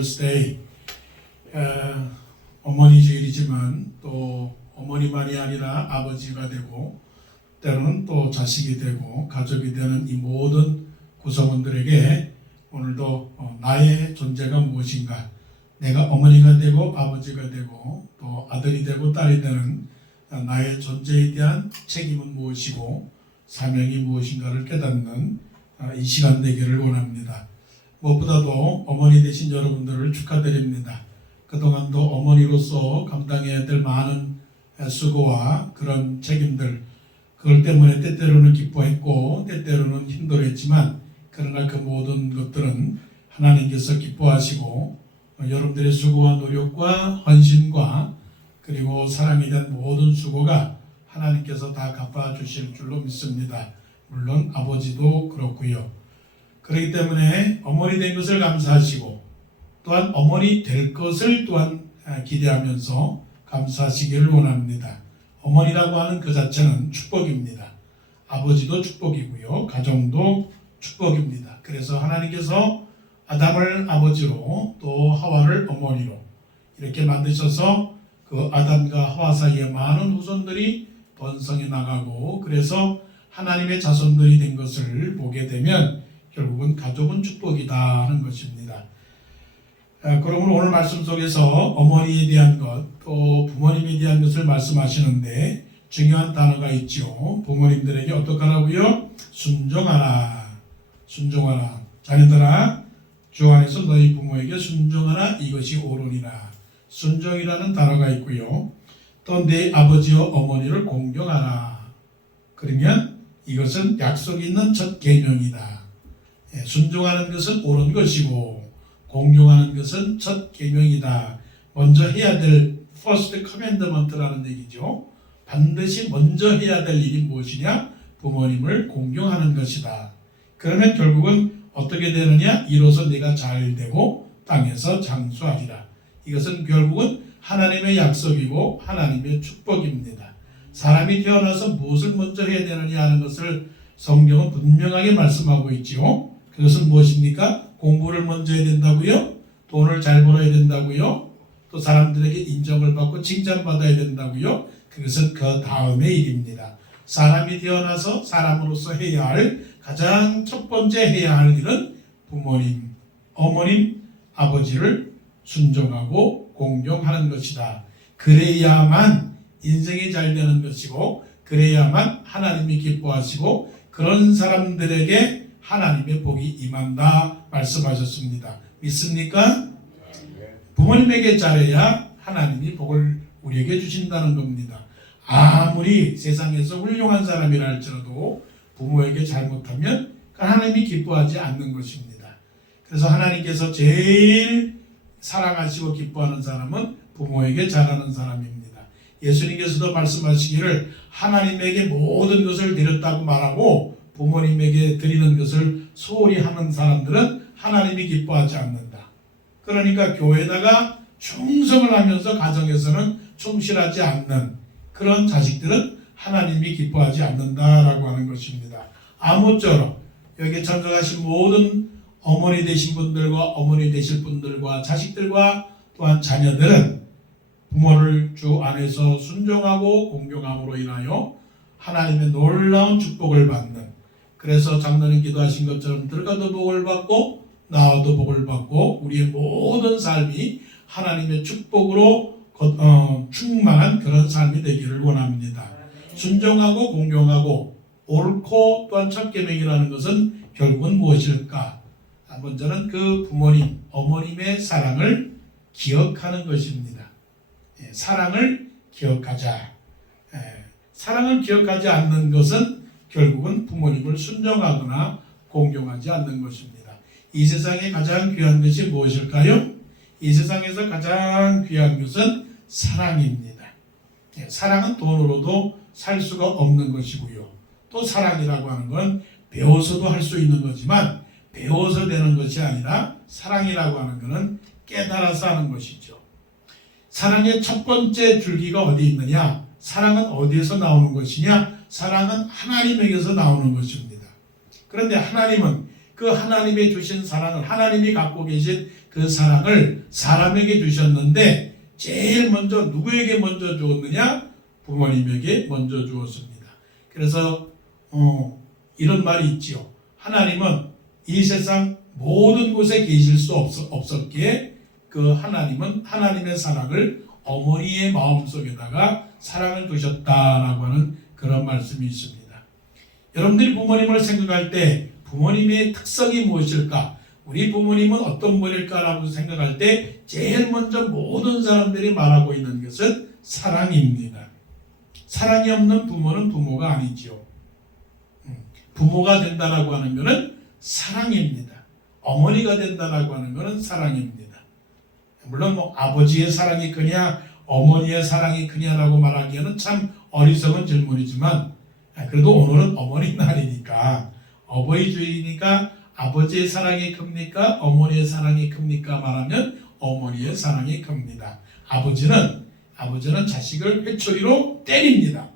Mother's Day, 어머니 주일이지만 또 어머니만이 아니라 아버지가 되고 때로는 또 자식이 되고 가족이 되는 이 모든 구성원들에게 오늘도 나의 존재가 무엇인가, 내가 어머니가 되고 아버지가 되고 또 아들이 되고 딸이 되는 나의 존재에 대한 책임은 무엇이고 사명이 무엇인가를 깨닫는 이 시간 되기를 원합니다. 무엇보다도 어머니 되신 여러분들을 축하드립니다. 그동안도 어머니로서 감당해야 될 많은 수고와 그런 책임들, 그걸 때문에 때때로는 기뻐했고 때때로는 힘들었지만 그러나 그 모든 것들은 하나님께서 기뻐하시고 여러분들의 수고와 노력과 헌신과 그리고 사랑에 대한 모든 수고가 하나님께서 다 갚아주실 줄로 믿습니다. 물론 아버지도 그렇고요. 그렇기 때문에 어머니 된 것을 감사하시고 또한 어머니 될 것을 또한 기대하면서 감사하시기를 원합니다. 어머니라고 하는 그 자체는 축복입니다. 아버지도 축복이고요. 가정도 축복입니다. 그래서 하나님께서 아담을 아버지로 또 하와를 어머니로 이렇게 만드셔서 그 아담과 하와 사이에 많은 후손들이 번성해 나가고 그래서 하나님의 자손들이 된 것을 보게 되면 결국은 가족은 축복이다 하는 것입니다. 그러면 오늘 말씀 속에서 어머니에 대한 것, 또 부모님에 대한 것을 말씀하시는데 중요한 단어가 있죠. 부모님들에게 어떡하라고요? 순종하라. 순종하라. 자녀들아, 주 안에서 너희 부모에게 순종하라. 이것이 옳으니라. 순종이라는 단어가 있고요. 또 내 아버지와 어머니를 공경하라. 그러면 이것은 약속이 있는 첫 계명이다. 순종하는 것은 옳은 것이고 공경하는 것은 첫 계명이다. 먼저 해야 될 first commandment라는 얘기죠. 반드시 먼저 해야 될 일이 무엇이냐? 부모님을 공경하는 것이다. 그러면 결국은 어떻게 되느냐? 이로써 네가 잘 되고 땅에서 장수하리라. 이것은 결국은 하나님의 약속이고 하나님의 축복입니다. 사람이 태어나서 무엇을 먼저 해야 되느냐 하는 것을 성경은 분명하게 말씀하고 있죠. 그것은 무엇입니까? 공부를 먼저 해야 된다고요? 돈을 잘 벌어야 된다고요? 또 사람들에게 인정을 받고 칭찬받아야 된다고요? 그것은 그 다음의 일입니다. 사람이 태어나서 사람으로서 해야 할 가장 첫 번째 해야 할 일은 부모님, 어머님, 아버지를 순종하고 공경하는 것이다. 그래야만 인생이 잘 되는 것이고 그래야만 하나님이 기뻐하시고 그런 사람들에게 하나님의 복이 임한다 말씀하셨습니다. 믿습니까? 부모님에게 잘해야 하나님이 복을 우리에게 주신다는 겁니다. 아무리 세상에서 훌륭한 사람이라 할지라도 부모에게 잘못하면 하나님이 기뻐하지 않는 것입니다. 그래서 하나님께서 제일 사랑하시고 기뻐하는 사람은 부모에게 잘하는 사람입니다. 예수님께서도 말씀하시기를 하나님에게 모든 것을 드렸다고 말하고 부모님에게 드리는 것을 소홀히 하는 사람들은 하나님이 기뻐하지 않는다. 그러니까 교회에다가 충성을 하면서 가정에서는 충실하지 않는 그런 자식들은 하나님이 기뻐하지 않는다라고 하는 것입니다. 아무쪼록 여기 참석하신 모든 어머니 되신 분들과 어머니 되실 분들과 자식들과 또한 자녀들은 부모를 주 안에서 순종하고 공경함으로 인하여 하나님의 놀라운 축복을 받는, 그래서 장로님 기도하신 것처럼 들어가도 복을 받고 나와도 복을 받고 우리의 모든 삶이 하나님의 축복으로 충만한 그런 삶이 되기를 원합니다. 순종하고 공경하고 옳고 또한 첫 계명이라는 것은 결국은 무엇일까? 먼저는 그 부모님, 어머님의 사랑을 기억하는 것입니다. 사랑을 기억하자. 사랑을 기억하지 않는 것은 결국은 부모님을 순종하거나 공경하지 않는 것입니다. 이 세상에 가장 귀한 것이 무엇일까요? 이 세상에서 가장 귀한 것은 사랑입니다. 사랑은 돈으로도 살 수가 없는 것이고요. 또 사랑이라고 하는 건 배워서도 할 수 있는 거지만 배워서 되는 것이 아니라 사랑이라고 하는 것은 깨달아서 하는 것이죠. 사랑의 첫 번째 줄기가 어디 있느냐? 사랑은 어디에서 나오는 것이냐? 사랑은 하나님에게서 나오는 것입니다. 그런데 하나님은 그 하나님이 주신 사랑을, 하나님이 갖고 계신 그 사랑을 사람에게 주셨는데 제일 먼저 누구에게 먼저 주었느냐? 부모님에게 먼저 주었습니다. 그래서 이런 말이 있지요. 하나님은 이 세상 모든 곳에 계실 수 없었기에 그 하나님은 하나님의 사랑을 어머니의 마음속에다가 사랑을 두셨다라고 하는 그런 말씀이 있습니다. 여러분들이 부모님을 생각할 때 부모님의 특성이 무엇일까? 우리 부모님은 어떤 분일까라고 생각할 때 제일 먼저 모든 사람들이 말하고 있는 것은 사랑입니다. 사랑이 없는 부모는 부모가 아니지요. 부모가 된다라고 하는 것은 사랑입니다. 어머니가 된다라고 하는 것은 사랑입니다. 물론 아버지의 사랑이 크냐 어머니의 사랑이 크냐라고 말하기에는 참 어리석은 질문이지만 그래도 오늘은 어머니 날이니까 어버이주의니까 아버지의 사랑이 큽니까? 어머니의 사랑이 큽니까? 말하면 어머니의 사랑이 큽니다. 아버지는 자식을 회초리로 때립니다.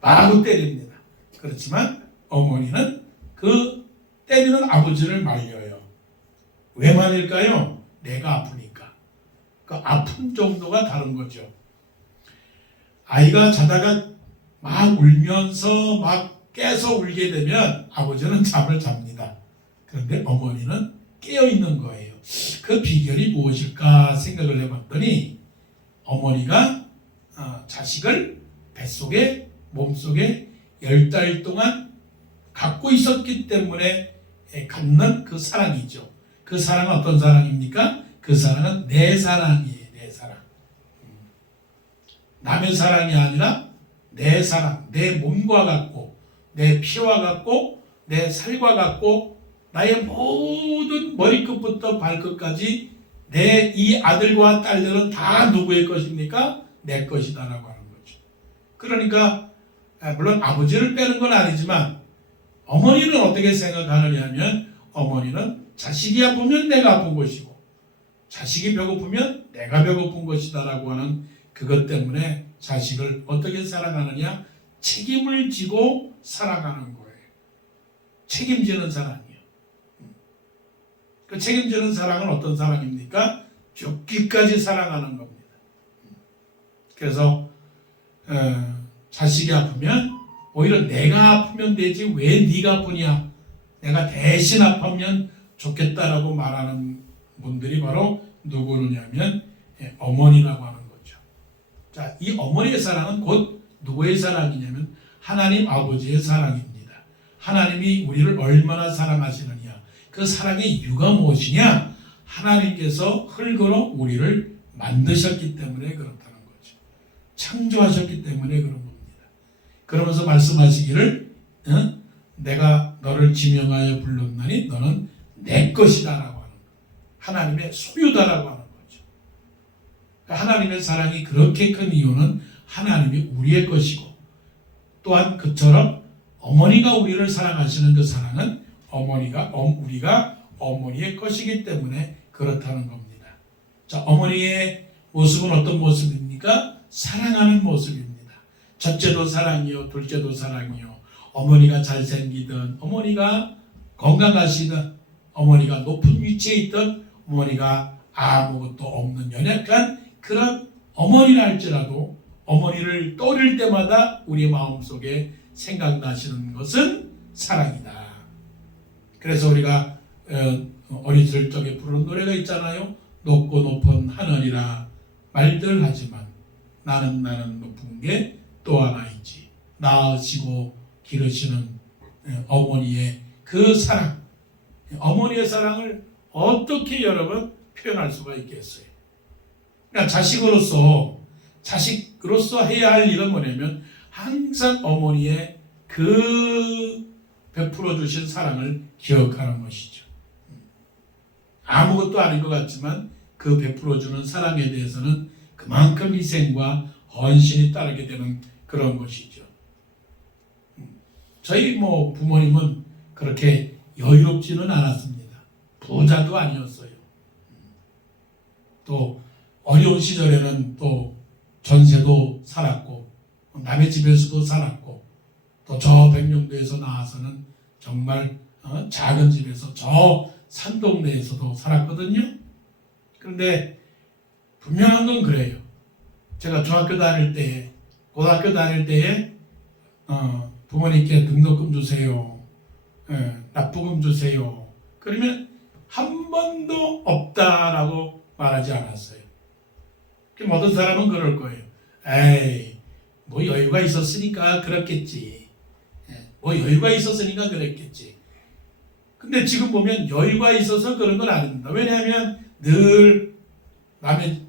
마구 때립니다. 그렇지만 어머니는 그 때리는 아버지를 말려요. 왜 말릴까요? 내가 아프니까. 그 아픈 정도가 다른 거죠. 아이가 자다가 막 울면서 막 깨서 울게 되면 아버지는 잠을 잡니다. 그런데 어머니는 깨어 있는 거예요. 그 비결이 무엇일까 생각을 해봤더니 어머니가 자식을 뱃속에 몸속에 10달 동안 갖고 있었기 때문에 갖는 그 사랑이죠. 그 사랑은 어떤 사랑입니까? 그 사랑은 내 사랑이에요. 내 사랑. 남의 사랑이 아니라 내 사랑, 내 몸과 같고 내 피와 같고 내 살과 같고 나의 모든 머리끝부터 발끝까지 내 이 아들과 딸들은 다 누구의 것입니까? 내 것이다라고 하는 거죠. 그러니까 물론 아버지를 빼는 건 아니지만 어머니는 어떻게 생각하느냐 하면 어머니는 자식이 아프면 내가 아픈 것이고 자식이 배고프면 내가 배고픈 것이다라고 하는 그것 때문에 자식을 어떻게 사랑하느냐? 책임을 지고 사랑하는 거예요. 책임지는 사랑이요. 그 책임지는 사랑은 어떤 사랑입니까? 죽기까지 사랑하는 겁니다. 그래서 자식이 아프면 오히려 내가 아프면 되지 왜 네가 아프냐? 내가 대신 아프면 좋겠다라고 말하는 분들이 바로 누구느냐면 어머니라고 하는 거죠. 자, 이 어머니의 사랑은 곧 누구의 사랑이냐면 하나님 아버지의 사랑입니다. 하나님이 우리를 얼마나 사랑하시느냐? 그 사랑의 이유가 무엇이냐? 하나님께서 흙으로 우리를 만드셨기 때문에 그렇다는 거죠. 창조하셨기 때문에 그런 겁니다. 그러면서 말씀하시기를 내가 너를 지명하여 불렀나니 너는 내 것이다라고 하는 하나님의 소유다라고 하는 거죠. 하나님의 사랑이 그렇게 큰 이유는 하나님이 우리의 것이고 또한 그처럼 어머니가 우리를 사랑하시는 그 사랑은 우리가 어머니의 것이기 때문에 그렇다는 겁니다. 자, 어머니의 모습은 어떤 모습입니까? 사랑하는 모습입니다. 첫째도 사랑이요, 둘째도 사랑이요. 어머니가 잘생기든, 어머니가 건강하시든, 어머니가 높은 위치에 있든, 어머니가 아무것도 없는 연약한 그런 어머니라 할지라도 어머니를 떠올릴 때마다 우리 마음속에 생각나시는 것은 사랑이다. 그래서 우리가 어리들 적에 부르는 노래가 있잖아요. 높고 높은 하늘이라 말들 하지만 나는 높은 게 또 하나 있지. 낳으시고 기르시는 어머니의 그 사랑. 어머니의 사랑을 어떻게 여러분 표현할 수가 있겠어요? 그러니까 자식으로서 해야 할 일은 뭐냐면 항상 어머니의 그 베풀어 주신 사랑을 기억하는 것이죠. 아무것도 아닌 것 같지만 그 베풀어 주는 사랑에 대해서는 그만큼 희생과 헌신이 따르게 되는 그런 것이죠. 저희 부모님은 그렇게 여유롭지는 않았습니다. 부자도 아니었어요. 또 어려운 시절에는 또 전세도 살았고 남의 집에서도 살았고 또 저 백령도에서 나와서는 정말 작은 집에서 저 산 동네에서도 살았거든요. 그런데 분명한 건 그래요. 제가 중학교 다닐 때에, 고등학교 다닐 때에 부모님께 등록금 주세요. 납부금 주세요. 그러면 한 번도 없다라고 말하지 않았어요. 모든 사람은 그럴 거예요. 에이, 뭐 여유가 있었으니까 그렇겠지. 뭐 여유가 있었으니까 그랬겠지. 근데 지금 보면 여유가 있어서 그런 건 아닙니다. 왜냐하면 늘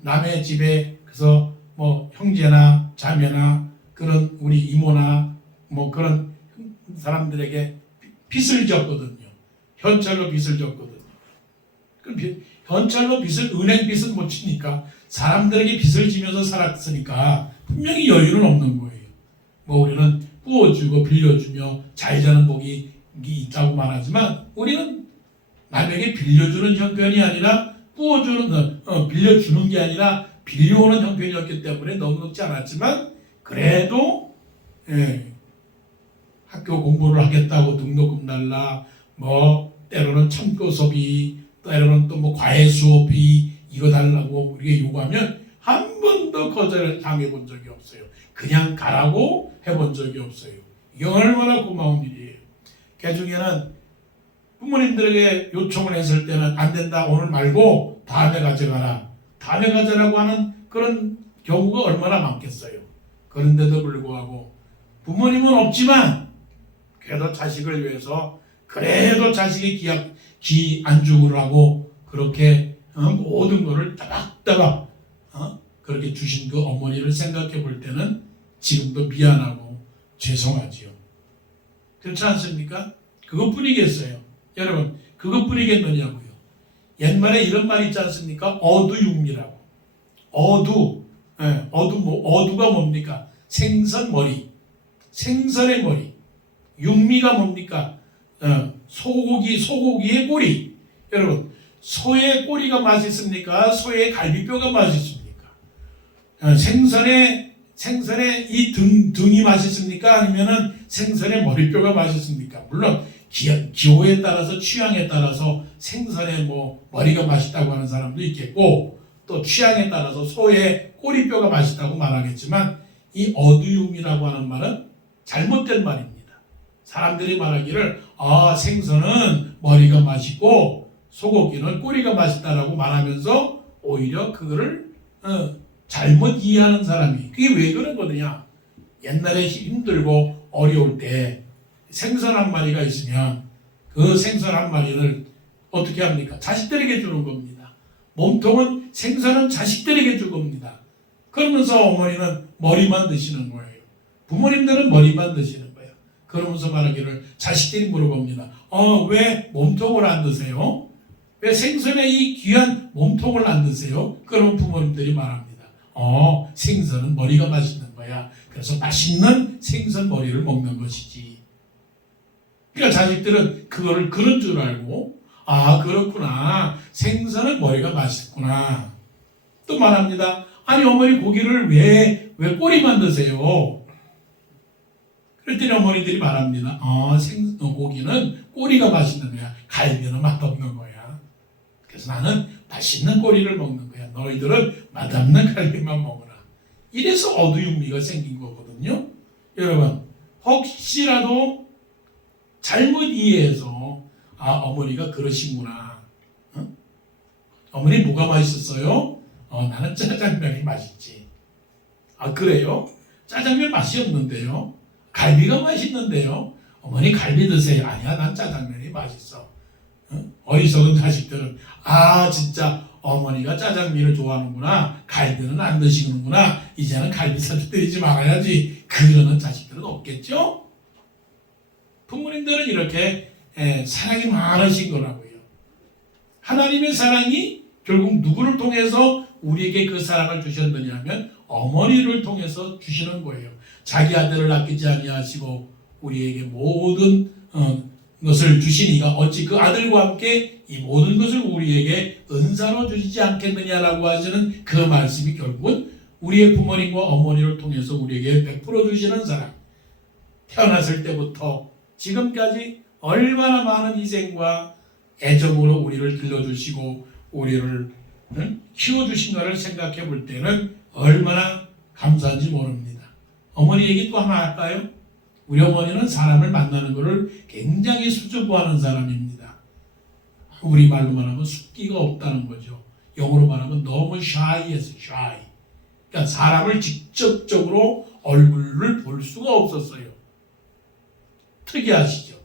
남의 집에 그래서 뭐 형제나 자매나 그런 우리 이모나 뭐 그런 사람들에게 빚을 졌거든요. 현찰로 빚을 졌거든요. 그럼 현찰로 빚을, 은행 빚은 못 지니까 사람들에게 빚을 지면서 살았으니까 분명히 여유는 없는 거예요. 뭐 우리는 부어주고 빌려주며 잘 자는 복이 있다고 말하지만 우리는 남에게 빌려주는 형편이 아니라 부어주는, 빌려주는 게 아니라 빌려오는 형편이었기 때문에 넉넉지 않았지만 그래도 학교 공부를 하겠다고 등록금 달라, 뭐 때로는 참고 수업이, 때로는 또 뭐 과외 수업이 이거 달라고 우리가 요구하면 한 번도 거절을 당해본 적이 없어요. 그냥 가라고 해본 적이 없어요. 이게 얼마나 고마운 일이에요. 그 중에는 부모님들에게 요청을 했을 때는 안 된다, 오늘 말고 다음에 가져가라, 다음에 가져라고 하는 그런 경우가 얼마나 많겠어요. 그런데도 불구하고 부모님은 없지만 그래도 자식을 위해서, 그래도 자식의 기 안 죽으라고 그렇게 모든 것을 따박따박 그렇게 주신 그 어머니를 생각해 볼 때는 지금도 미안하고 죄송하지요. 그렇지 않습니까? 그것뿐이겠어요. 여러분, 그것뿐이겠느냐고요. 옛말에 이런 말 있지 않습니까? 어두육미라고. 어두가 뭡니까? 생선머리, 생선의 머리. 육미가 뭡니까? 소고기의 꼬리. 여러분, 소의 꼬리가 맛있습니까? 소의 갈비뼈가 맛있습니까? 생선의 이 등이 맛있습니까? 아니면은 생선의 머리뼈가 맛있습니까? 물론 기호에 따라서, 취향에 따라서 생선의 뭐 머리가 맛있다고 하는 사람도 있겠고, 또 취향에 따라서 소의 꼬리뼈가 맛있다고 말하겠지만, 이 어두육미라고 하는 말은 잘못된 말입니다. 사람들이 말하기를 생선은 머리가 맛있고 소고기는 꼬리가 맛있다라고 말하면서 오히려 그거를 잘못 이해하는 사람이, 그게 왜 그런 거냐? 옛날에 힘들고 어려울 때 생선 한 마리가 있으면 그 생선 한 마리를 어떻게 합니까? 자식들에게 주는 겁니다. 몸통은 생선은 자식들에게 줄 겁니다. 그러면서 어머니는 머리만 드시는 거예요. 부모님들은 머리만 드시는 거예요. 그러면서 말하기를, 자식들이 물어봅니다. 왜 몸통을 안 드세요? 왜 생선의 이 귀한 몸통을 안 드세요? 그러면 부모님들이 말합니다. 생선은 머리가 맛있는 거야. 그래서 맛있는 생선 머리를 먹는 것이지. 그러니까 자식들은 그거를 그런 줄 알고, 그렇구나, 생선은 머리가 맛있구나. 또 말합니다. 아니, 어머니 고기를 왜 꼬리만 드세요? 그랬더니 어머니들이 말합니다. 고기는 꼬리가 맛있는 거야. 갈비는 맛없는 거야. 그래서 나는 맛있는 꼬리를 먹는 거야. 너희들은 맛없는 갈비만 먹어라. 이래서 어두육미가 생긴 거거든요. 여러분, 혹시라도 잘못 이해해서 어머니가 그러시구나. 어머니 뭐가 맛있었어요? 나는 짜장면이 맛있지. 그래요? 짜장면 맛이 없는데요? 갈비가 맛있는데요? 어머니 갈비 드세요. 아니야, 난 짜장면이 맛있어. 어리석은 자식들은 진짜 어머니가 짜장면을 좋아하는구나, 갈비는 안 드시는구나, 이제는 갈비 사드리지 말아야지, 그러는 자식들은 없겠죠? 부모님들은 이렇게 사랑이 많으신 거라고요. 하나님의 사랑이 결국 누구를 통해서 우리에게 그 사랑을 주셨느냐 하면 어머니를 통해서 주시는 거예요. 자기 아들을 아끼지 아니하시고 우리에게 모든 것을 주시니가 어찌 그 아들과 함께 이 모든 것을 우리에게 은사로 주시지 않겠느냐라고 하시는 그 말씀이 결국은 우리의 부모님과 어머니를 통해서 우리에게 베풀어 주시는 사랑. 태어났을 때부터 지금까지 얼마나 많은 희생과 애정으로 우리를 길러주시고 우리를 키워주신가를 생각해 볼 때는 얼마나 감사한지 모릅니다. 어머니 얘기 또 하나 할까요? 우리 어머니는 사람을 만나는 것을 굉장히 수줍어하는 사람입니다. 우리 말로 말하면 숙기가 없다는 거죠. 영어로 말하면 너무 shy했어요. shy. 그러니까 사람을 직접적으로 얼굴을 볼 수가 없었어요. 특이하시죠.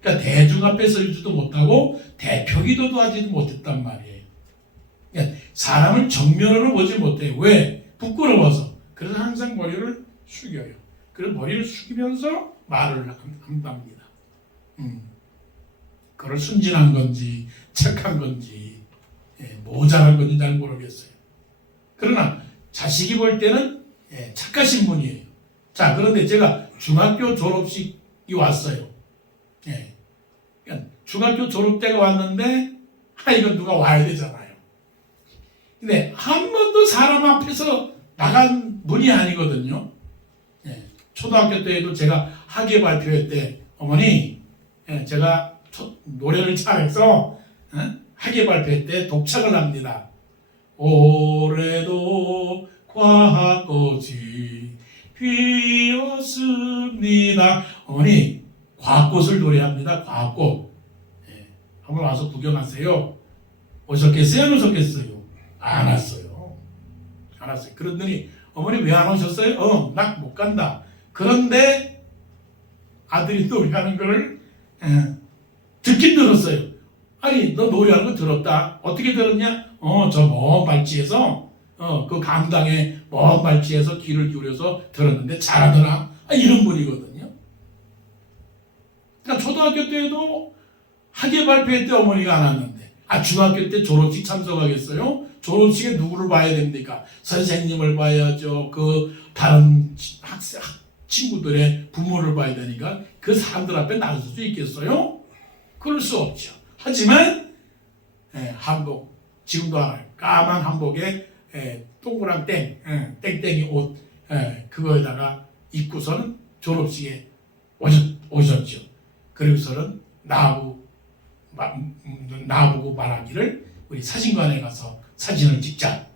그러니까 대중 앞에 서지도 못하고 대표기도도 하지도 못했단 말이에요. 그러니까 사람을 정면으로 보지 못해요. 왜? 부끄러워서. 그래서 항상 머리를 숙여요. 그래서 머리를 숙이면서 말을 한답니다. 그걸 순진한 건지 착한 건지 모자란 건지 잘 모르겠어요. 그러나 자식이 볼 때는 착하신 분이에요. 자, 그런데 제가 중학교 졸업식이 왔어요. 그러니까 중학교 졸업 때가 왔는데 이건 누가 와야 되잖아요. 근데 한 번도 사람 앞에서 나간 분이 아니거든요. 초등학교 때에도 제가 학예 발표회 때 어머니 제가 노래를 잘해서 학예 발표회 때 독창을 합니다. 올해도 과꽃이 피었습니다. 어머니 과꽃을 노래합니다. 과꽃. 한번 와서 구경하세요. 오셨겠어요? 안 오셨겠어요? 안 왔어요. 안 왔어요. 그러더니 어머니 왜 안 오셨어요? 나 못 간다. 그런데 아들이 노래하는 걸 듣긴 들었어요. 아니 너 노래하는 거 들었다. 어떻게 들었냐? 저 먼 발치에서 그 강당에 먼 발치에서 귀를 기울여서 들었는데 잘하더라. 이런 분이거든요. 그러니까 초등학교 때에도 학예 발표회 때 어머니가 안 왔는데 중학교 때 졸업식 참석하겠어요? 졸업식에 누구를 봐야 됩니까? 선생님을 봐야죠. 그 다른 친구들의 부모를 봐야 되니까 그 사람들 앞에 나설 수 있겠어요? 그럴 수 없죠. 하지만 한복 지금도 알아요. 까만 한복에 동그란 땡땡이 옷 그거에다가 입고서는 졸업식에 오셨죠. 그리고서는 나보고 말하기를 우리 사진관에 가서 사진을 찍자.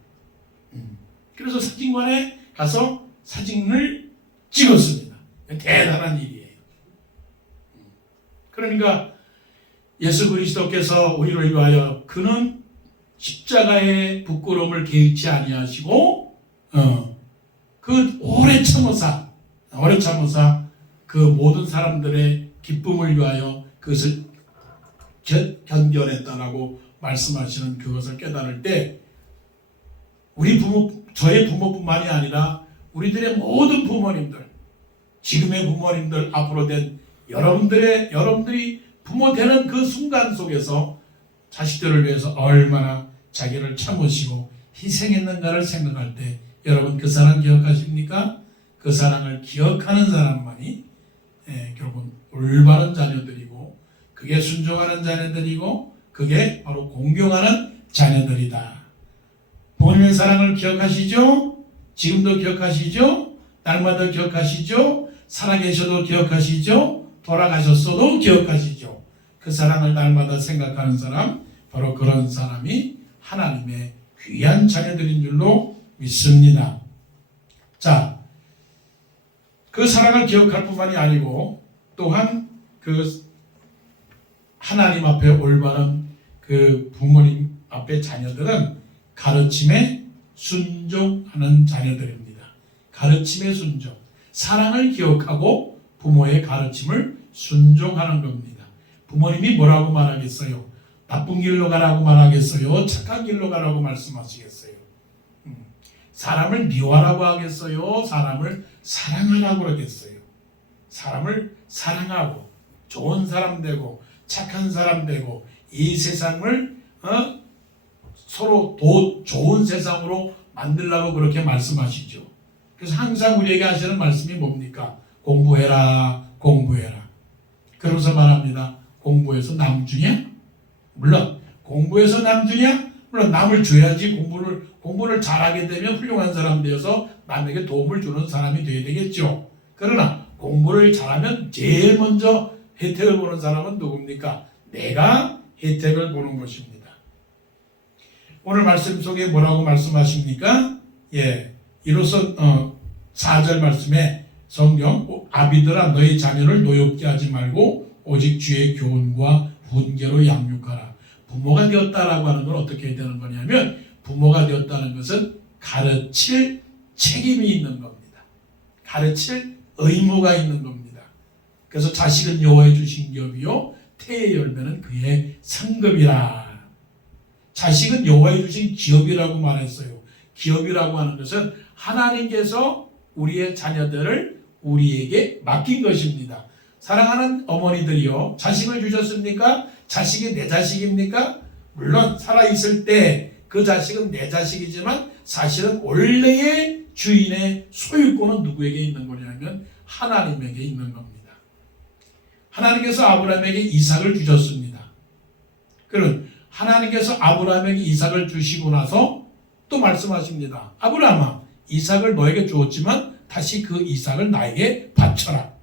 그래서 사진관에 가서 사진을 찍었습니다. 대단한 일이에요. 그러니까 예수 그리스도께서 우리를 위하여 그는 십자가의 부끄러움을 개의치 아니하시고 그 오래 참으사 그 모든 사람들의 기쁨을 위하여 그것을 견뎌냈다라고 말씀하시는 그것을 깨달을 때 저의 부모뿐만이 아니라 우리들의 모든 부모님들, 지금의 부모님들, 앞으로 된 여러분들이 부모 되는 그 순간 속에서 자식들을 위해서 얼마나 자기를 참으시고 희생했는가를 생각할 때 여러분 그 사랑 기억하십니까? 그 사랑을 기억하는 사람만이 결국은 올바른 자녀들이고 그게 순종하는 자녀들이고 그게 바로 공경하는 자녀들이다. 부모님의 사랑을 기억하시죠? 지금도 기억하시죠? 날마다 기억하시죠? 살아계셔도 기억하시죠? 돌아가셨어도 기억하시죠? 그 사랑을 날마다 생각하는 사람, 바로 그런 사람이 하나님의 귀한 자녀들인 줄로 믿습니다. 자, 그 사랑을 기억할 뿐만이 아니고 또한 그 하나님 앞에 올바른 그 부모님 앞에 자녀들은 가르침에 순종하는 자녀들입니다. 가르침에 순종. 사랑을 기억하고 부모의 가르침을 순종하는 겁니다. 부모님이 뭐라고 말하겠어요? 나쁜 길로 가라고 말하겠어요? 착한 길로 가라고 말씀하시겠어요? 사람을 미워하라고 하겠어요? 사람을 사랑하라고 그러겠어요? 사람을 사랑하고 좋은 사람 되고 착한 사람 되고 이 세상을 서로 좋은 세상으로 만들라고 그렇게 말씀하시죠. 그래서 항상 우리에게 하시는 말씀이 뭡니까? 공부해라, 공부해라. 그러면서 말합니다. 공부해서 남 주냐? 물론 공부해서 남 주냐? 물론 남을 줘야지 공부를 잘하게 되면 훌륭한 사람 되어서 남에게 도움을 주는 사람이 되어야 되겠죠. 그러나 공부를 잘하면 제일 먼저 혜택을 보는 사람은 누굽니까? 내가 혜택을 보는 것입니다. 오늘 말씀 속에 뭐라고 말씀하십니까? 이로써 4절 말씀에 성경 아비들아 너희 자녀를 노엽게 하지 말고 오직 주의 교훈과 훈계로 양육하라. 부모가 되었다라고 하는 건 어떻게 해야 되는 거냐면 부모가 되었다는 것은 가르칠 책임이 있는 겁니다. 가르칠 의무가 있는 겁니다. 그래서 자식은 여호와의 주신 기업이요 태의 열매는 그의 상급이라. 자식은 여호와의 주신 기업이라고 말했어요. 기업이라고 하는 것은 하나님께서 우리의 자녀들을 우리에게 맡긴 것입니다. 사랑하는 어머니들이요, 자식을 주셨습니까? 자식이 내 자식입니까? 물론 살아있을 때 그 자식은 내 자식이지만 사실은 원래의 주인의 소유권은 누구에게 있는 거냐면 하나님에게 있는 겁니다. 하나님께서 아브라함에게 이삭을 주셨습니다. 그럼 하나님께서 아브라함에게 이삭을 주시고 나서 또 말씀하십니다. 아브라함아, 이삭을 너에게 주었지만 다시 그 이삭을 나에게 바쳐라.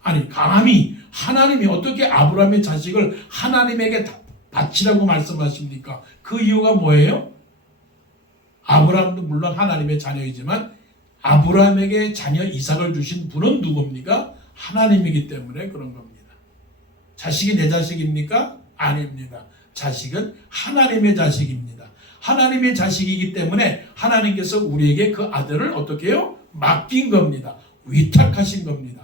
아니, 감히 하나님이 어떻게 아브라함의 자식을 하나님에게 바치라고 말씀하십니까? 그 이유가 뭐예요? 아브라함도 물론 하나님의 자녀이지만 아브라함에게 자녀 이삭을 주신 분은 누굽니까? 하나님이기 때문에 그런 겁니다. 자식이 내 자식입니까? 아닙니다. 자식은 하나님의 자식입니다. 하나님의 자식이기 때문에 하나님께서 우리에게 그 아들을 어떻게 해요? 맡긴 겁니다. 위탁하신 겁니다.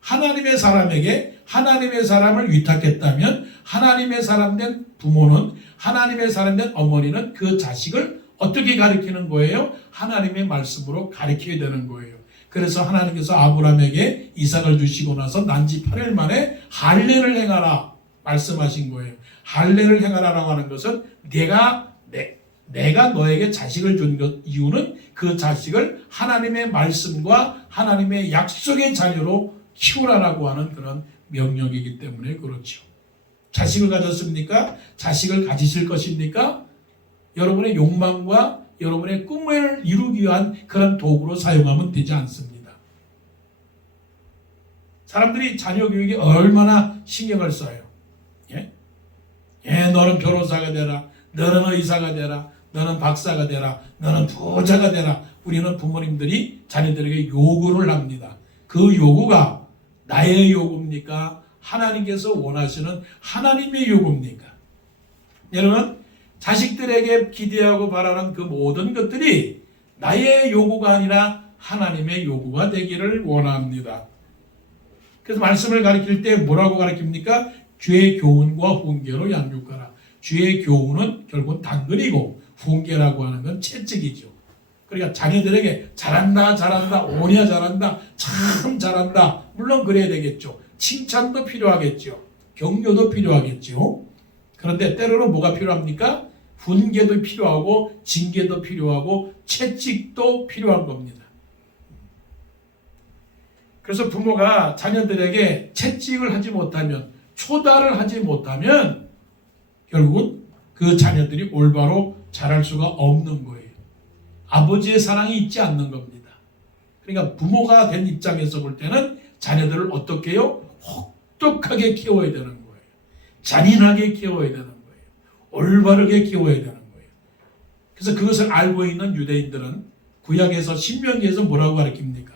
하나님의 사람에게 하나님의 사람을 위탁했다면 하나님의 사람 된 부모는, 하나님의 사람 된 어머니는 그 자식을 어떻게 가르치는 거예요? 하나님의 말씀으로 가르쳐야 되는 거예요. 그래서 하나님께서 아브라함에게 이삭을 주시고 나서 난지 8일 만에 할례를 행하라 말씀하신 거예요. 할례를 행하라라고 하는 것은 내가 너에게 자식을 준 이유는 그 자식을 하나님의 말씀과 하나님의 약속의 자녀로 키우라라고 하는 그런 명령이기 때문에 그렇죠. 자식을 가졌습니까? 자식을 가지실 것입니까? 여러분의 욕망과 여러분의 꿈을 이루기 위한 그런 도구로 사용하면 되지 않습니다. 사람들이 자녀 교육에 얼마나 신경을 써요. 너는 변호사가 되라. 너는 의사가 되라. 너는 박사가 되라. 너는 부자가 되라. 우리는 부모님들이 자녀들에게 요구를 합니다. 그 요구가 나의 요구입니까? 하나님께서 원하시는 하나님의 요구입니까? 여러분, 자식들에게 기대하고 바라는 그 모든 것들이 나의 요구가 아니라 하나님의 요구가 되기를 원합니다. 그래서 말씀을 가르칠 때 뭐라고 가르칩니까? 주의 교훈과 훈계로 양육하라. 주의 교훈은 결국 당근이고 훈계라고 하는 건 채찍이죠. 그러니까 자녀들에게 잘한다, 오냐 잘한다, 참 잘한다. 물론 그래야 되겠죠. 칭찬도 필요하겠죠. 격려도 필요하겠죠. 그런데 때로는 뭐가 필요합니까? 훈계도 필요하고 징계도 필요하고 채찍도 필요한 겁니다. 그래서 부모가 자녀들에게 채찍을 하지 못하면, 초달을 하지 못하면 결국은 그 자녀들이 올바로 자랄 수가 없는 거예요. 아버지의 사랑이 있지 않는 겁니다. 그러니까 부모가 된 입장에서 볼 때는 자녀들을 어떻게 해요? 혹독하게 키워야 되는 거예요. 잔인하게 키워야 되는 거예요. 올바르게 키워야 되는 거예요. 그래서 그것을 알고 있는 유대인들은 구약에서 신명기에서 뭐라고 가르칩니까?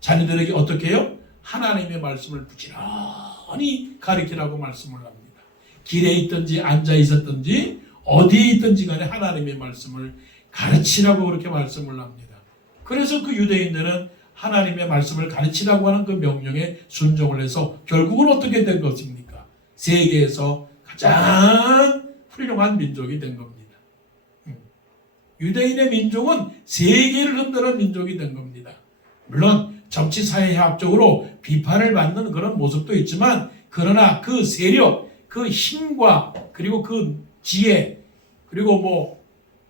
자녀들에게 어떻게 해요? 하나님의 말씀을 부지런히 가르치라고 말씀을 합니다. 길에 있든지 앉아 있었든지 어디에 있든지 간에 하나님의 말씀을 가르치라고 그렇게 말씀을 합니다. 그래서 그 유대인들은 하나님의 말씀을 가르치라고 하는 그 명령에 순종을 해서 결국은 어떻게 된 것입니까? 세계에서 가장 훌륭한 민족이 된 겁니다. 유대인의 민족은 세계를 흔드는 민족이 된 겁니다. 물론 정치 사회 협적으로 비판을 받는 그런 모습도 있지만, 그러나 그 세력, 그 힘과 그리고 그 지혜, 그리고 뭐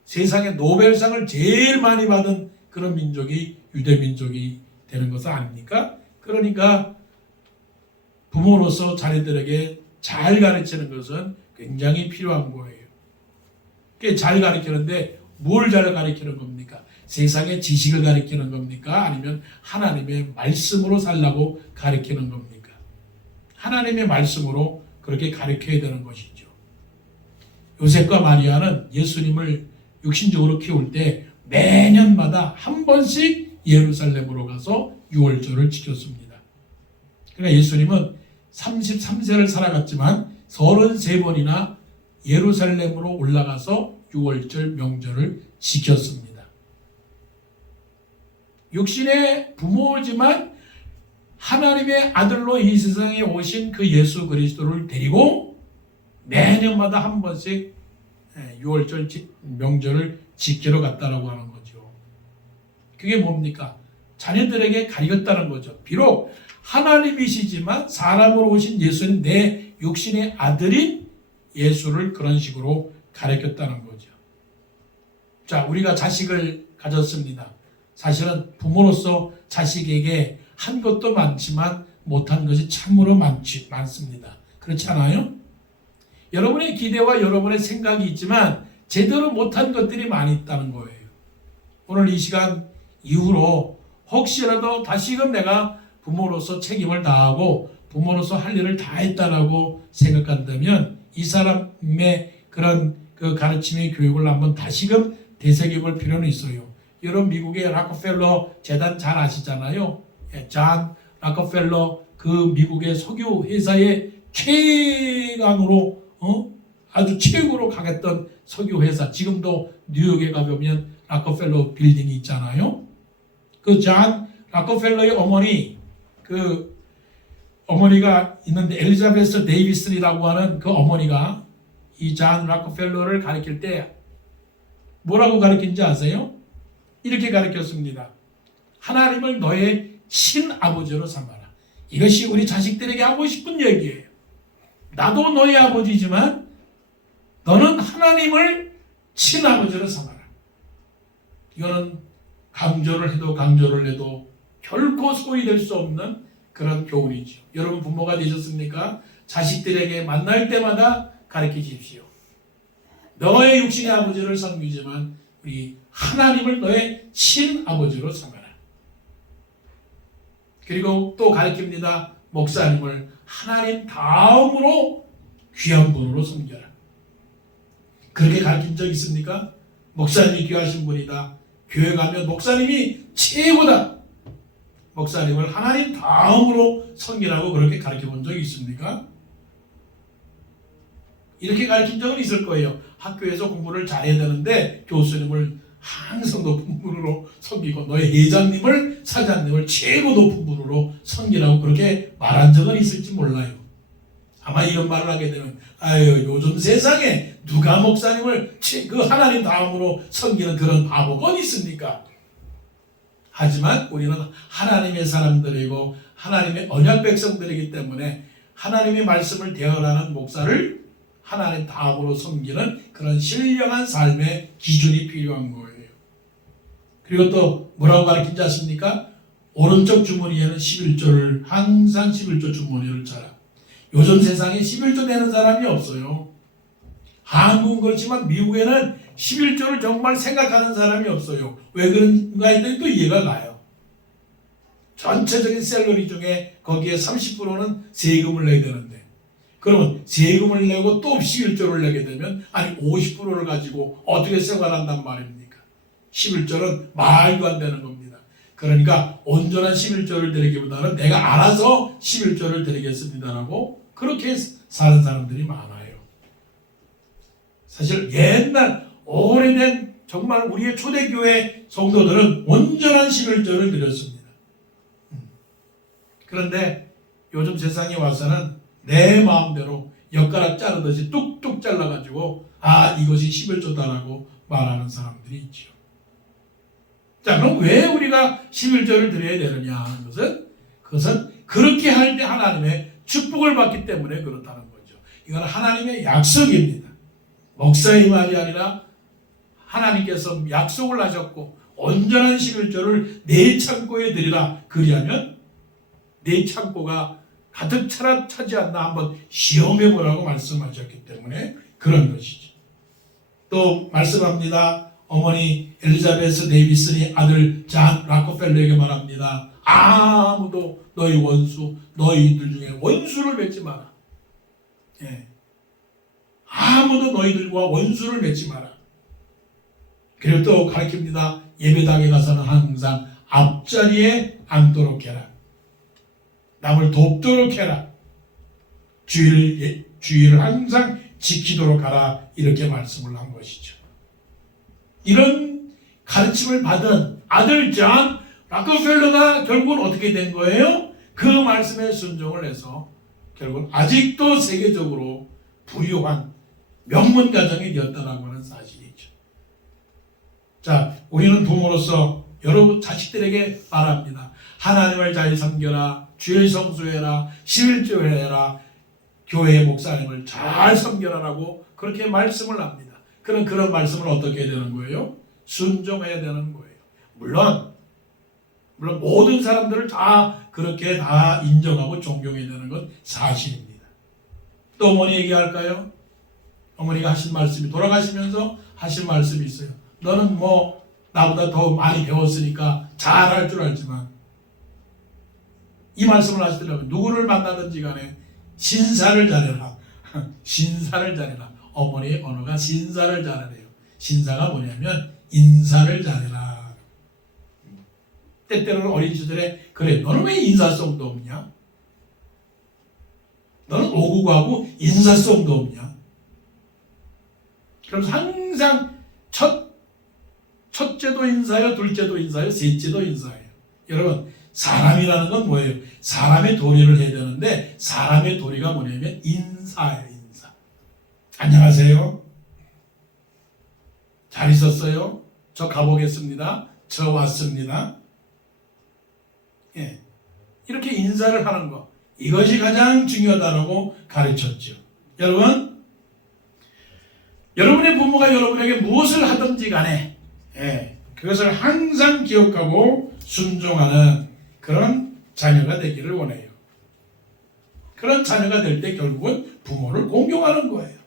세상에 노벨상을 제일 많이 받은 그런 민족이 유대 민족이 되는 것은 아닙니까? 그러니까 부모로서 자녀들에게 잘 가르치는 것은 굉장히 필요한 거예요. 잘 가르치는데 뭘 잘 가르치는 겁니까? 세상의 지식을 가르치는 겁니까? 아니면 하나님의 말씀으로 살라고 가르치는 겁니까? 하나님의 말씀으로 그렇게 가르쳐야 되는 것이죠. 요셉과 마리아는 예수님을 육신적으로 키울 때 매년마다 한 번씩 예루살렘으로 가서 유월절을 지켰습니다. 그러니까 예수님은 33세를 살아갔지만 33번이나 예루살렘으로 올라가서 유월절 명절을 지켰습니다. 육신의 부모지만 하나님의 아들로 이 세상에 오신 그 예수 그리스도를 데리고 매년마다 한 번씩 유월절 명절을 지키러 갔다라고 하는 거죠. 그게 뭡니까? 자녀들에게 가르쳤다는 거죠. 비록 하나님이시지만 사람으로 오신 예수는 내 육신의 아들인 예수를 그런 식으로 가르쳤다는 거죠. 자, 우리가 자식을 가졌습니다. 사실은 부모로서 자식에게 한 것도 많지만 못한 것이 참으로 많습니다. 그렇지 않아요? 여러분의 기대와 여러분의 생각이 있지만 제대로 못한 것들이 많이 있다는 거예요. 오늘 이 시간 이후로 혹시라도 다시금 내가 부모로서 책임을 다하고 부모로서 할 일을 다 했다라고 생각한다면 이 사람의 그런 그 가르침의 교육을 한번 다시금 되새겨볼 필요는 있어요. 여러분 미국의 락커펠러 재단 잘 아시잖아요. 존 락커펠러 그 미국의 석유 회사의 최강으로 아주 최고로 강했던 석유 회사, 지금도 뉴욕에 가보면 락커펠러 빌딩이 있잖아요. 그 존 락커펠러의 어머니, 그 어머니가 있는데 엘리자베스 데이비슨이라고 하는 그 어머니가 이 존 락커펠러를 가르칠 때 뭐라고 가르친지 아세요? 이렇게 가르쳤습니다. 하나님을 너의 친아버지로 삼아라. 이것이 우리 자식들에게 하고 싶은 얘기예요. 나도 너의 아버지지만 너는 하나님을 친아버지로 삼아라. 이거는 강조를 해도 결코 소위될 수 없는 그런 교훈이죠. 여러분 부모가 되셨습니까? 자식들에게 만날 때마다 가르치십시오. 너의 육신의 아버지를 섬기지만 우리 하나님을 너의 친아버지로 삼아라. 그리고 또 가르칩니다. 목사님을 하나님 다음으로 귀한 분으로 섬겨라. 그렇게 가르친 적 있습니까? 목사님이 귀하신 분이다. 교회 가면 목사님이 최고다. 목사님을 하나님 다음으로 섬기라고 그렇게 가르쳐 본 적이 있습니까? 이렇게 가르친 적은 있을 거예요. 학교에서 공부를 잘해야 되는데 교수님을 항상 높은 분으로 섬기고 너의 회장님을 사장님을 최고 높은 분으로 섬기라고 그렇게 말한 적은 있을지 몰라요. 아마 이런 말을 하게 되면 아유 요즘 세상에 누가 목사님을 그 하나님 다음으로 섬기는 그런 바보가 어디 있습니까? 하지만 우리는 하나님의 사람들이고 하나님의 언약 백성들이기 때문에 하나님의 말씀을 대언하는 목사를 하나님 다음으로 섬기는 그런 신령한 삶의 기준이 필요한 거예요. 그리고 또 뭐라고 가르친지 아십니까? 오른쪽 주머니에는 11조를 항상 11조 주머니를 차라. 요즘 세상에 11조 내는 사람이 없어요. 한국은 그렇지만 미국에는 11조를 정말 생각하는 사람이 없어요. 왜 그런가 했더니 또 이해가 가요. 전체적인 샐러리 중에 거기에 30%는 세금을 내야 되는데 그러면 세금을 내고 또 11조를 내게 되면 아니 50%를 가지고 어떻게 생활한단 말입니까? 11조는 말도 안 되는 겁니다. 그러니까 온전한 11조를 드리기보다는 내가 알아서 11조를 드리겠습니다라고 그렇게 사는 사람들이 많아요. 사실 옛날 오래된 정말 우리의 초대교회 성도들은 온전한 11조를 드렸습니다. 그런데 요즘 세상에 와서는 내 마음대로 엿가락 자르듯이 뚝뚝 잘라가지고 이것이 11조다라고 말하는 사람들이 있죠. 자, 그럼 왜 우리가 11조를 드려야 되느냐 하는 그것은 그렇게 할 때 하나님의 축복을 받기 때문에 그렇다는 거죠. 이건 하나님의 약속입니다. 목사의 말이 아니라 하나님께서 약속을 하셨고 온전한 11조를 내 창고에 드리라. 그리하면 내 창고가 가득 차지 않나 한번 시험해 보라고 말씀하셨기 때문에 그런 것이죠. 또 말씀합니다. 어머니 엘리자베스 데이비슨이 아들 존 락커펠러에게 말합니다. 아무도 너희 원수, 너희들 중에 원수를 맺지 마라. 예. 아무도 너희들과 원수를 맺지 마라. 그리고 또 가르칩니다. 예배당에 가서는 항상 앞자리에 앉도록 해라. 남을 돕도록 해라. 주의를 항상 지키도록 하라. 이렇게 말씀을 한 것이죠. 이런 가르침을 받은 아들 존 락커펠러가 결국은 어떻게 된 거예요? 그 말씀에 순종을 해서 결국은 아직도 세계적으로 부유한 명문 가정이 되었다라고 하는 사실이죠. 자, 우리는 부모로서 여러분 자식들에게 말합니다. 하나님을 잘 섬겨라. 주일 성수해라. 11조 해라. 교회 목사님을 잘 섬겨라라고 그렇게 말씀을 합니다. 그런 말씀을 어떻게 해야 되는 거예요? 순종해야 되는 거예요. 물론 모든 사람들을 다 그렇게 다 인정하고 존경해야 되는 건 사실입니다. 또 어머니 얘기할까요? 어머니가 하신 말씀이 돌아가시면서 하신 말씀이 있어요. 너는 뭐 나보다 더 많이 배웠으니까 잘할 줄 알지만 이 말씀을 하시더라고요. 누구를 만나든지 간에 신사를 잘해라. 신사를 잘해라. 어머니의 언어가 신사를 잘하래요. 신사가 뭐냐면 인사를 잘해라. 때때로는 어린 시절에 그래 너는 왜 인사성도 없냐? 너는 오구가고 인사성도 없냐? 그래서 항상 첫째도 인사예요, 둘째도 인사예요, 셋째도 인사예요. 여러분 사람이라는 건 뭐예요? 사람의 도리를 해야 되는데 사람의 도리가 뭐냐면 인사예요. 인사. 안녕하세요. 잘 있었어요? 저 가보겠습니다. 저 왔습니다. 예. 이렇게 인사를 하는 것. 이것이 가장 중요하다고 가르쳤죠. 여러분, 여러분의 부모가 여러분에게 무엇을 하든지 간에 그것을 항상 기억하고 순종하는 그런 자녀가 되기를 원해요. 그런 자녀가 될 때 결국은 부모를 공경하는 거예요.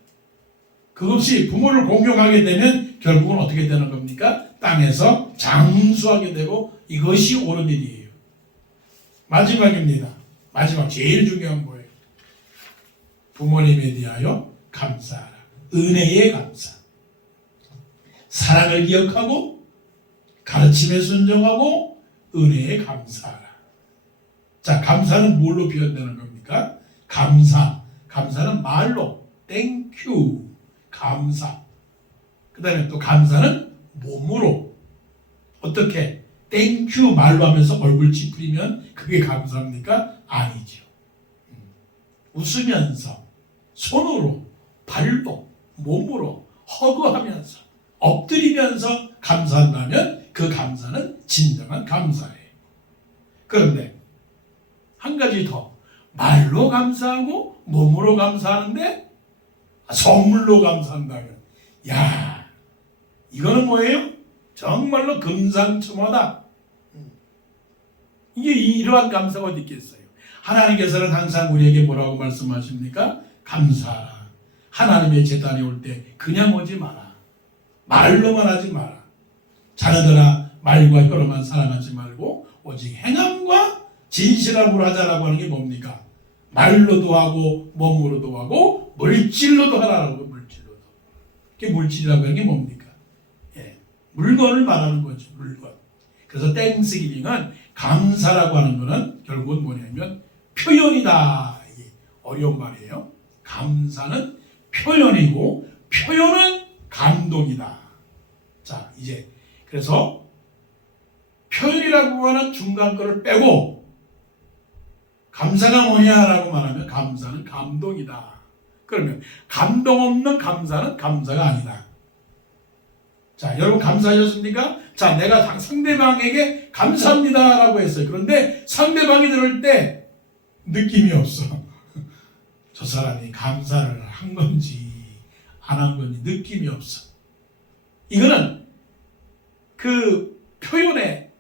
그것이 부모를 공경하게 되면 결국은 어떻게 되는 겁니까? 땅에서 장수하게 되고 이것이 옳은 일이에요. 마지막입니다. 마지막 제일 중요한 거예요. 부모님에 대하여 감사하라. 은혜에 감사. 사랑을 기억하고 가르침에 순종하고 은혜에 감사하라. 자, 감사는 뭘로 표현되는 겁니까? 감사는 말로 땡큐 감사. 그 다음에 또 감사는 몸으로 어떻게 땡큐 말로 하면서 얼굴 찌푸리면 그게 감사합니까? 아니죠. 웃으면서 손으로 발로 몸으로 허그하면서 엎드리면서 감사한다면 그 감사는 진정한 감사예요. 그런데 한 가지 더 말로 감사하고 몸으로 감사하는데 선물로 감사한다면 야 이거는 뭐예요? 정말로 금상첨화다. 이게 이러한 감사가 어디 있겠어요? 하나님께서는 항상 우리에게 뭐라고 말씀하십니까? 감사하라. 하나님의 제단이 올 때 그냥 오지 마라. 말로만 하지 마라. 자녀들아 말과 혀로만 사랑하지 말고 오직 행함과 진실함으로 하자라고 하는 게 뭡니까? 말로도 하고 몸으로도 하고 물질로도 하라고. 물질로도. 그게 물질이라고 하는 게 뭡니까? 물건을 말하는 거죠. 물건. 그래서 땡스기빙은 감사라고 하는 거는 결국은 뭐냐면 표현이다. 이게 어려운 말이에요. 감사는 표현이고 표현은 감동이다. 자, 이제 그래서 표현이라고 하는 중간 거를 빼고 감사가 뭐냐라고 말하면 감사는 감동이다. 그러면 감동 없는 감사는 감사가 아니다. 자, 여러분 감사하셨습니까? 자, 내가 상대방에게 감사합니다라고 했어요. 그런데 상대방이 들을 때 느낌이 없어. 저 사람이 감사를 한 건지 안 한 건지 느낌이 없어. 이거는 그 표현의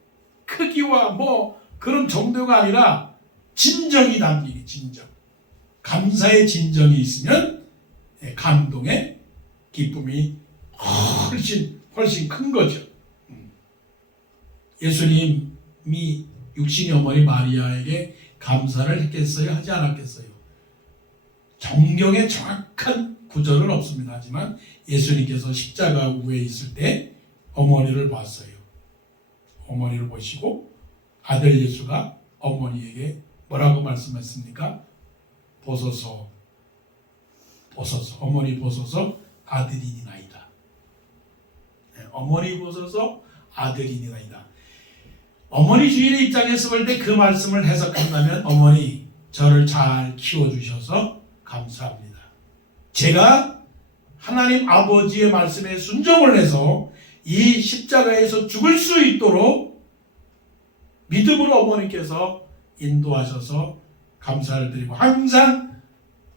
크기와 뭐 그런 정도가 아니라 진정이 담기니 진정. 감사의 진정이 있으면 감동의 기쁨이 훨씬 큰 거죠. 예수님이 육신의 어머니 마리아에게 감사를 했겠어요? 하지 않았겠어요? 정경에 정확한 구절은 없습니다. 하지만 예수님께서 십자가 위에 있을 때 어머니를 봤어요. 어머니를 보시고 아들 예수가 어머니에게 뭐라고 말씀했습니까? 보소서, 보소서, 어머니 보소서 아들이니나이다. 네, 어머니 보소서 아들이니나이다. 어머니 주인의 입장에서 볼 때 그 말씀을 해석한다면 어머니 저를 잘 키워주셔서 감사합니다. 제가 하나님 아버지의 말씀에 순종을 해서 이 십자가에서 죽을 수 있도록 믿음으로 어머니께서 인도하셔서 감사를 드리고 항상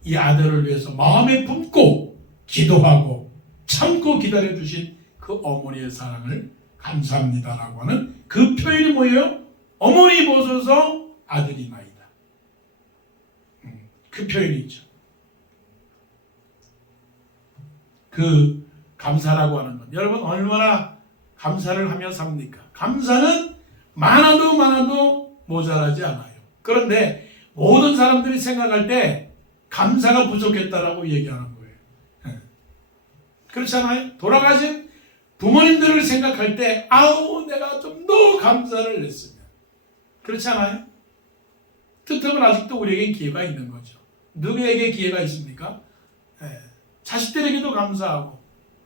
이 아들을 위해서 마음에 품고 기도하고 참고 기다려주신 그 어머니의 사랑을 감사합니다라고 하는 그 표현이 뭐예요? 어머니 보소서 아들이나이다. 그 표현이 있죠. 그 감사라고 하는 것. 여러분 얼마나 감사를 하며 삽니까? 감사는 많아도 모자라지 않아요. 그런데 모든 사람들이 생각할 때 감사가 부족했다라고 얘기하는 거예요. 그렇잖아요? 돌아가신 부모님들을 생각할 때 아우 내가 좀 더 감사를 했으면. 그렇지 않아요? 특특은 아직도 우리에게 기회가 있는 거죠. 누구에게 기회가 있습니까? 자식들에게도 감사하고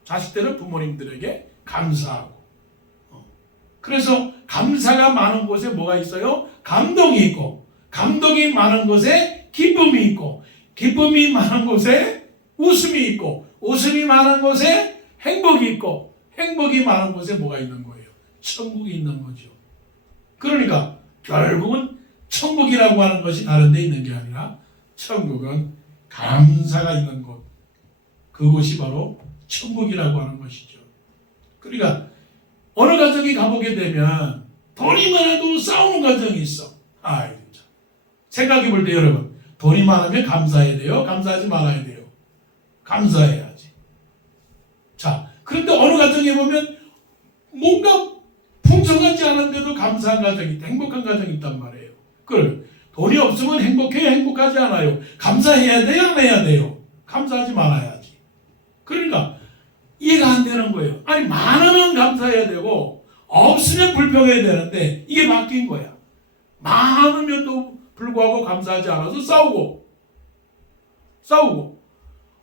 자식들은 부모님들에게 감사하고 그래서 감사가 많은 곳에 뭐가 있어요? 감동이 있고 감동이 많은 곳에 기쁨이 있고 기쁨이 많은 곳에 웃음이 있고 웃음이 많은 곳에 행복이 있고 행복이 많은 곳에 뭐가 있는 거예요? 천국이 있는 거죠. 그러니까 결국은 천국이라고 하는 것이 다른 데 있는 게 아니라 천국은 감사가 있는 곳 그곳이 바로 천국이라고 하는 것이죠. 그러니까 어느 가정에 가보게 되면 돈이 많아도 싸우는 가정이 있어. 진짜. 생각해 볼 때 여러분 돈이 많으면 감사해야 돼요? 감사하지 말아야 돼요? 감사해야지. 자, 그런데 어느 가정에 보면 뭔가 풍성하지 않은데도 감사한 가정이 있다. 행복한 가정이 있단 말이에요. 그래. 돈이 없으면 행복해요? 행복하지 않아요? 감사해야 돼요? 안 해야 돼요? 감사하지 말아야지. 그러니까 이해가 안 되는 거예요. 아니 많으면 감사해야 되고 없으면 불평해야 되는데 이게 바뀐 거야. 많으면도 불구하고 감사하지 않아서 싸우고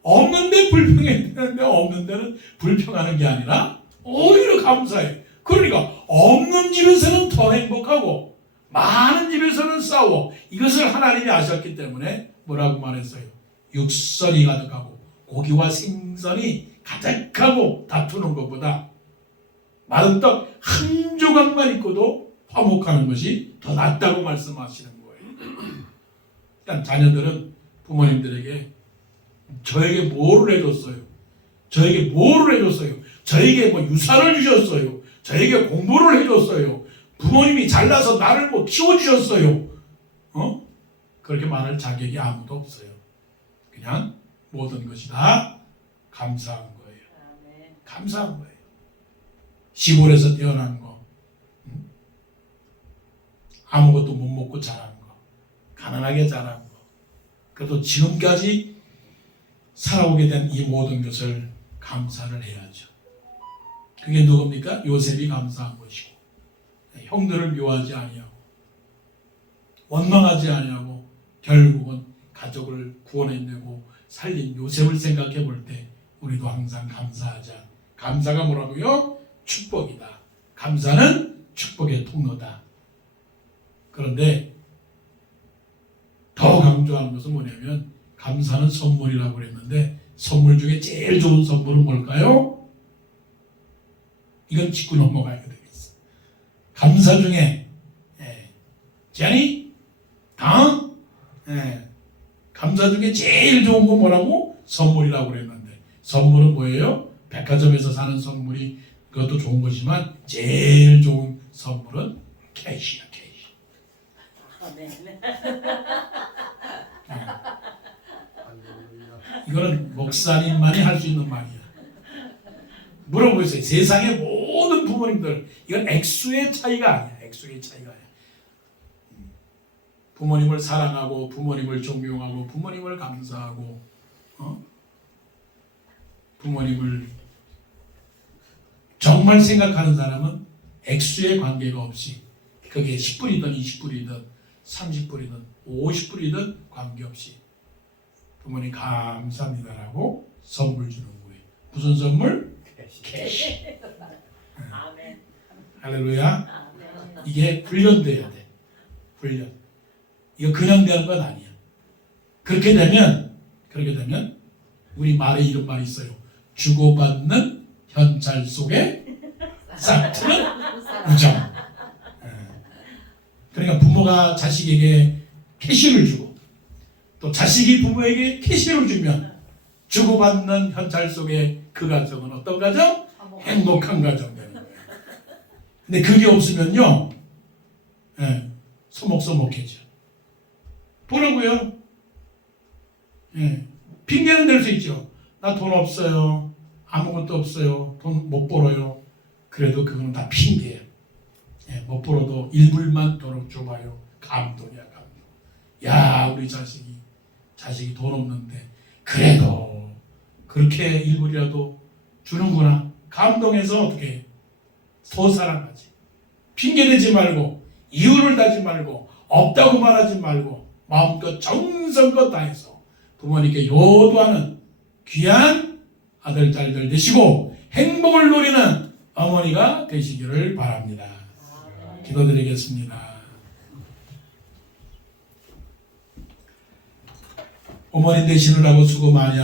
없는데 불평해야 되는데 없는 데는 불평하는 게 아니라 오히려 감사해. 그러니까 없는 집에서는 더 행복하고 많은 집에서는 싸워. 이것을 하나님이 아셨기 때문에 뭐라고 말했어요? 육선이 가득하고 고기와 생선이 가득하고 다투는 것보다 마른 떡 한 조각만 있고도 화목하는 것이 더 낫다고 말씀하시는 거예요. 일단 자녀들은 부모님들에게 저에게 뭐를 해줬어요? 저에게 뭐를 해줬어요? 저에게 뭐 유산을 주셨어요? 저에게 공부를 해줬어요? 부모님이 잘나서 나를 뭐 키워주셨어요? 그렇게 말할 자격이 아무도 없어요. 그냥 모든 것이 다 감사한 거예요. 감사한 거예요. 시골에서 태어난 거, 아무것도 못 먹고 자란 거, 가난하게 자란 거, 그래도 지금까지 살아오게 된 이 모든 것을 감사를 해야죠. 그게 누굽니까? 요셉이 감사한 것이고 형들을 미워하지 아니하고 원망하지 아니하고 결국은 가족을 구원해내고 살린 요셉을 생각해 볼 때 우리도 항상 감사하자. 감사가 뭐라고요? 축복이다. 감사는 축복의 통로다. 그런데 더 강조하는 것은 뭐냐면 감사는 선물이라고 그랬는데 선물 중에 제일 좋은 선물은 뭘까요? 이건 짚고 넘어가야 되겠어. 감사 중에 제니 다음 감사 중에 제일 좋은 건 뭐라고? 선물이라고 그랬는데 선물은 뭐예요? 백화점에서 사는 선물이 그것도 좋은 것이지만 제일 좋은 선물은 캐시야. 캐시. 이거는 목사님만이 할 수 있는 말이야. 물어보세요. 세상의 모든 부모님들 이건 액수의 차이가 아니야. 액수의 차이가 아니야. 부모님을 사랑하고 부모님을 존경하고 부모님을 감사하고 부모님을 정말 생각하는 사람은 액수의 관계가 없이 그게 10불이든 20불이든 30불이든 50불이든 관계없이 부모님 감사합니다라고 선물 주는 거예요. 무슨 선물? 캐시. 아멘. 할렐루야. 아멘. 이게 훈련돼야 돼. 훈련. 이거 그냥 되는 건 아니야. 그렇게 되면 우리 말에 이런 말이 있어요. 주고받는 현찰 속에 싹트는 우정. 그러니까 부모가 자식에게 캐시를 주고 또 자식이 부모에게 캐시를 주면 주고받는 현찰 속에 그 가정은 어떤 가정? 행복한 가정 되는 거예요. 근데 그게 없으면요, 소목소목해져. 보라고요. 핑계는 댈 수 있죠. 나 돈 없어요. 아무것도 없어요. 돈 못 벌어요. 그래도 그건 다 핑계예요. 못 벌어도 일불만 돈을 줘봐요. 감동이야, 감동. 야, 우리 자식이 돈 없는데 그래도 그렇게 일불이라도 주는구나. 감동해서 어떻게 더 사랑하지. 핑계대지 말고 이유를 다지 말고 없다고 말하지 말고 마음껏 정성껏 다해서 부모님께 효도하는 귀한 아들, 딸들 되시고 행복을 누리는 어머니가 되시기를 바랍니다. 기도드리겠습니다. 어머니 되시느라고 수고 많이 하셨습니다.